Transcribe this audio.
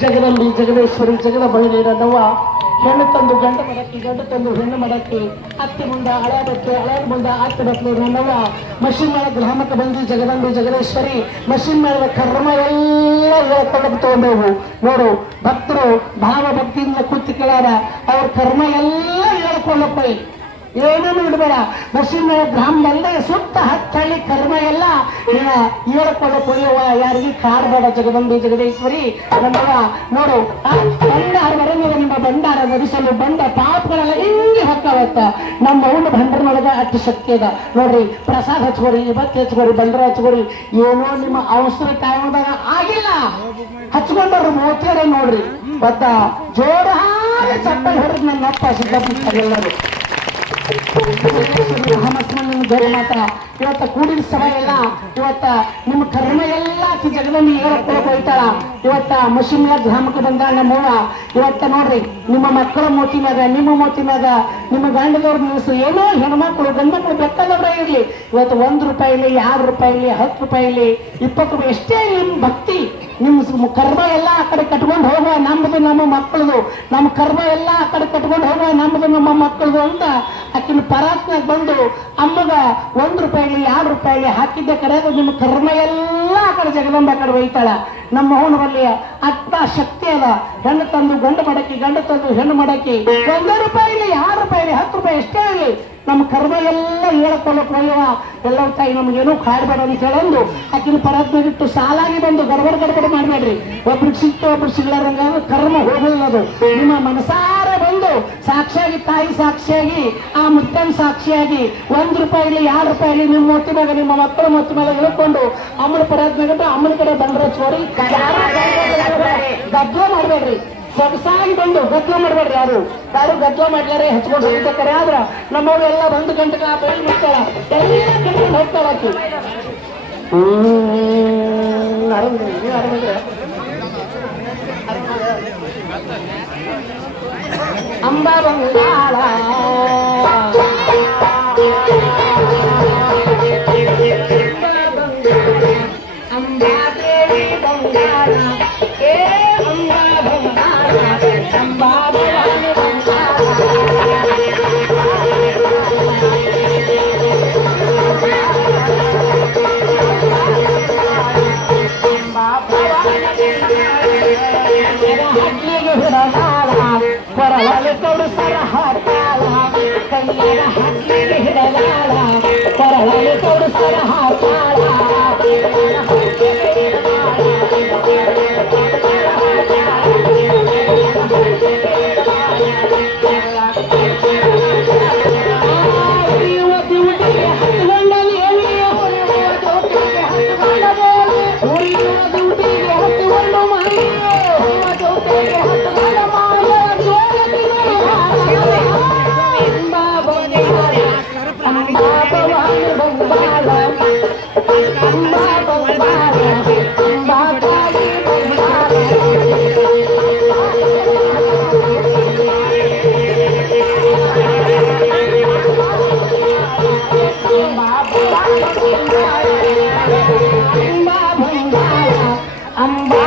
ಜಗದಲ್ಲಿ ಜಗದೇಶ್ವರಿ ಜಗದ ಬಯಲಿರನವ್ವ ಹೆಣ್ಣು ತಂದು ಗಂಡ ಮಡಕ್ಕಿ ಗಂಡು ತಂದು ಹೆಣ್ಣು ಮಡಕ್ಕಿ ಅತ್ತಿ ಮುಂದೆ ಹಳೆಯದಕ್ಕೆ ಹಳೆಯ ಮುಂದೆ ಅತ್ತಿಡಕ್ಕೆ ನನ್ನವ್ವ ಮಷಿನ್ ಮೇಳ ಗ್ರಾಮಕ್ಕೆ ಬಂದು ಜಗದಂಬಿ ಜಗದೇಶ್ವರಿ ಮಷಿನ್ ಮೇಳದ ಕರ್ಮ ಎಲ್ಲ ಹೇಳ್ಕೊಳ್ಳಕ್ಕೆ ತಗೊಂಡವು ನೋಡು ಭಕ್ತರು ಭಾವ ಭಕ್ತಿಯಿಂದ ಕೂತು ಕೇಳಾರ ಅವ್ರ ಕರ್ಮ ಎಲ್ಲ ಹೇಳ್ಕೊಳ್ಳಪ್ಪ ಏನೇನು ಇಡಬೇಡ ಮಷಿನ್ ಮೇಳ ಗ್ರಾಮ ಎಲ್ಲ ಸುತ್ತ ಹತ್ತಳ್ಳಿ ಕರ್ಮ ಎಲ್ಲ ಹೇಳ್ಕೊಳ್ಳಕ್ಕೆ ಹೋಗ್ಯವ ಯಾರಿಗೆ ಕಾಡಬೇಡ ಜಗದಂಬಿ ಜಗದೇಶ್ವರಿ ನಮ್ಮವ ನೋಡು ಭಂಡಾರ ಬರಲಿಲ್ಲ ನಿಮ್ಮ ಭಂಡಾರ ಧರಿಸಲು ಬಂದ ಪಾಪಗಳೆಲ್ಲ ಹಿಂಗೆ ಹೊಕ್ಕವತ್ತ ನಮ್ಮ ಅವನ ಭಂಡರ್ನೊಳಗ ಅಷ್ಟು ಶಕ್ತಿ ಅದ ನೋಡ್ರಿ ಪ್ರಸಾದ ಹಚ್ಕೋರಿ ಇವತ್ತು ಹಚ್ಕೋರಿ ಬಂದ್ರ ಹಚ್ಕೋರಿ ಏನೋ ನಿಮ್ಮ ಅವಸರ ಟೈಮ್ದಾಗ ಆಗಿಲ್ಲ ಹಚ್ಕೊಂಡ್ರು ಮೋತಿಯರ ನೋಡ್ರಿ ಬದ್ದ ಜೋರ ಚಪ್ಪಲ್ ಹೊಡೆದ್ ನನ್ನ ಅಪ್ಪ ಸಿದ್ದಪ್ಪ ಎಲ್ಲರೂ ಮಾತ್ರ ಇವತ್ತ ಕೂಡಿನ ಸಭೆ ಎಲ್ಲ ಇವತ್ತ ನಿಮ್ಮ ಕರ್ಮ ಎಲ್ಲ ಜಗದಲ್ಲಿ ಹೇಳಕ್ ಹೋಯ್ತಾಳ ಇವತ್ತ ಮಷಿನ್ ಗ್ರಾಮಕ್ಕೆ ಬಂದ ನಮ್ಮವ್ವ ಇವತ್ತ ನೋಡ್ರಿ ನಿಮ್ಮ ಮಕ್ಕಳ ಮೋತಿ ಮ್ಯಾಗ ನಿಮ್ಮ ಮೋತಿ ಮ್ಯಾಗ ನಿಮ್ಮ ಗಂಡದವ್ರ ನಿಲ್ಸು ಏನೋ ಹೆಣ್ಮಕ್ಳು ಗಂಡ್ಮಕ್ಳು ಬೆಕ್ಕದವ್ರ ಇರ್ಲಿ ಇವತ್ತು ₹1 ₹2 ₹10 ₹20 ಎಷ್ಟೇ ನಿಮ್ ಭಕ್ತಿ ನಿಮ್ಮ ಕರ್ಮ ಎಲ್ಲ ಆ ಕಡೆ ಕಟ್ಕೊಂಡು ಹೋಗುವ ನಮ್ಮದು ನಮ್ಮ ಮಕ್ಕಳದು ನಮ್ಮ ಕರ್ಮ ಎಲ್ಲ ಆ ಕಡೆ ಕಟ್ಕೊಂಡು ಹೋಗುವ ನಮ್ಮದು ನಮ್ಮ ಮಕ್ಕಳದು ಅಂತ ಆಕಿನ ಪರಾತ್ನಾಗ ಬಂದು ಅಮ್ಮಗ ₹1 ₹2 ಹಾಕಿದ್ದ ಕಡೆ ನಿಮ್ಮ ಕರ್ಮ ಎಲ್ಲ ಆ ಕಡೆ ಜಗದಂಬ ಆ ಕಡೆ ಒಯ್ತಾಳ ನಮ್ಮ ಅವನ ಬಲ್ಲಿ ಅತ್ತ ಶಕ್ತಿ ಅದ ಹೆಣ್ಣು ತಂದು ಗಂಡು ಮಡಕಿ ಗಂಡು ತಂದು ಹೆಣ್ಣು ಮಡಕಿ ₹1 ₹2 ₹10 ಎಷ್ಟೇ ಆಗಲಿ ನಮ್ಮ ಕರ್ಮ ಎಲ್ಲ ಹೇಳ್ಕೊಳ್ಳಕ್ ಹೋಗ್ಯವ ಎಲ್ಲ ತಾಯಿ ನಮಗೇನು ಕಾಡ್ಬೇಡ ಅಂತ ಹೇಳಂದು ಆಕಿನ ಪರಾತ್ನ ಬಿಟ್ಟು ಸಾಲಾಗಿ ಬಂದು ಗಡಬಡ ಮಾಡ್ಬೇಡ್ರಿ ಒಬ್ರಿಗೆ ಸಿಕ್ತು ಒಬ್ರು ಸಿಗ್ಲಾರಂಗ ಕರ್ಮ ಹೋಗಲ್ಲದು ನಿಮ್ಮ ಮನಸಾರ ಬಂದು ಸಾಕ್ಷಿಯಾಗಿ ತಾಯಿ ಸಾಕ್ಷಿಯಾಗಿ ಆ ಮುತ್ತನ್ ಸಾಕ್ಷಿಯಾಗಿ ₹1 ₹2 ನಿಮ್ಮ ಮೊತ್ತಿ ಮ್ಯಾಗ ನಿಮ್ಮ ಮಕ್ಕಳ ಮೊತ್ತ ಮೇಲೆ ಹೇಳ್ಕೊಂಡು ಅಮ್ಮನ ಪರಾತ್ನ ಗಂಟು ಅಮ್ಮನ ಕಡೆ ಬಂದ್ರೆ ಚೋರಿ ಗದ್ದಲ ಮಾಡ್ಬೇಡ್ರಿ ಸೊಗಸಾಗಿ ಬಂದು ಗದ್ದಲ ಮಾಡ್ಬೇಡ್ರಿ ಯಾರು ಗದ್ದಲ ಮಾಡ್ಲಾರೆ ಹಚ್ಕೊಂಡು ಹೋಗ್ತಾರೆ ಆದ್ರ ನಮ್ಮವ್ರು ಎಲ್ಲ ಬಂದು ಗಂಟೆ ಬೆಳಿ ಮಾಡ್ತಾಳ ಎಲ್ಲ ಕಟ್ಕೊಂಡು ಹೋಗ್ತಾಳ ಆಕಿ ಅಂಬಾ ಬಂಗಾಳ ಅಂಬಾ ದೇವಿ ಬಂಗಾಳ ಏ ಅಂಬಾ ಬಂಗಾಳ ಅಂಬಾ ಭವಾನಿ ಬಂಗಾಳ ಹಡ್ಲಿಗೆ ಹಿಡದಾಳ ಕೊರವಲು ತೊಡಸರ ಹಾಡ್ತಾಳ ಕೈಯಾಗ ಹಡ್ಲಿಗೆ ಹಿಡದಾಳ ಕೊರವಲು ತೊಡಸರ ಹಾಡ್ತಾಳ ಅಂಬಾ